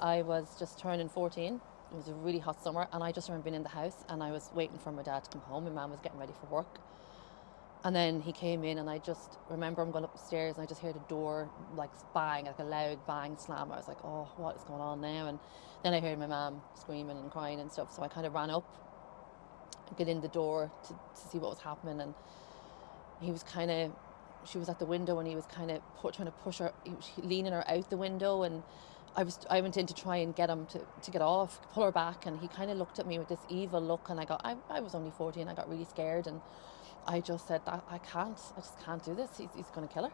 I was just turning 14. It was a really hot summer, and I just remember being in the house and I was waiting for my dad to come home. My mum was getting ready for work. And then he came in, and I just remember I'm going up the stairs and I just heard a door like bang, like a loud bang slam. I was like, oh, what is going on now? And then I heard my mum screaming and crying and stuff. So I kind of ran up, get in the door to see what was happening. And he was kind of, she was at the window, and he was kind of trying to push her, he was leaning her out the window. And I went in to try and get him to get off, pull her back. And he kind of looked at me with this evil look. And I was only 14. I got really scared. And I just said that I just can't do this. He's going to kill her.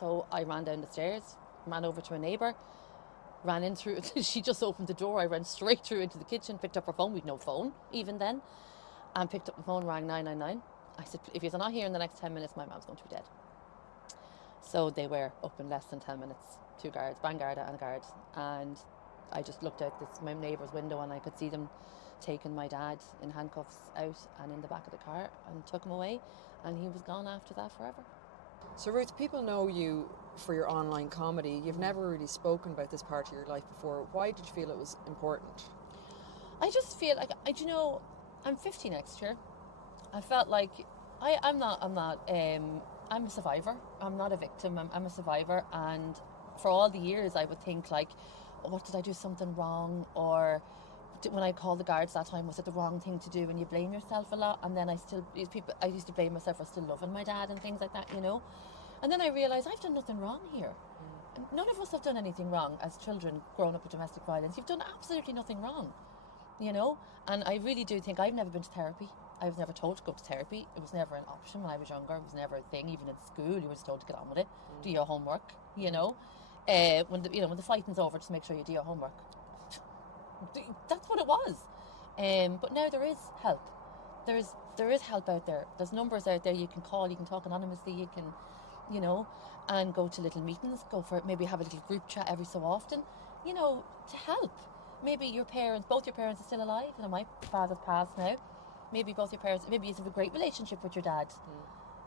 So I ran down the stairs, ran over to a neighbour, ran in through. She just opened the door. I ran straight through into the kitchen, picked up her phone. We'd no phone even then, and picked up the phone, rang 999. I said, if you're not here in the next 10 minutes, my mom's going to be dead. So they were up in less than 10 minutes. Two guards, Bang Garda and a guard. And I just looked out my neighbour's window, and I could see them taking my dad in handcuffs out and in the back of the car, and took him away, and he was gone after that forever. So Ruth, people know you for your online comedy. You've never really spoken about this part of your life before. Why did you feel it was important? I just feel like, I'm 50 next year. I felt like I'm a survivor. I'm not a victim. I'm a survivor. And for all the years, I would think like, oh, what, did I do something wrong? Or when I called the guards that time, was it the wrong thing to do? And you blame yourself a lot. And then I used to blame myself for still loving my dad and things like that, you know. And then I realised I've done nothing wrong here. None of us have done anything wrong as children growing up with domestic violence. You've done absolutely nothing wrong, you know. And I really do think, I've never been to therapy. I was never told to go to therapy. It was never an option when I was younger. It was never a thing. Even in school, you were just told to get on with it, do your homework, you know. When the fighting's over, just make sure you do your homework. That's what it was. But now there is help. There is help out there. There's numbers out there you can call. You can talk anonymously. You can, you know, and go to little meetings. Go for it. Maybe have a little group chat every so often, you know, to help. Maybe both your parents are still alive. You know, my father's passed now. Maybe both your parents. Maybe you have a great relationship with your dad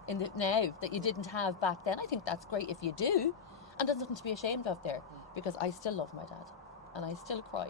now that you didn't have back then. I think that's great if you do, and there's nothing to be ashamed of there, because I still love my dad, and I still cry.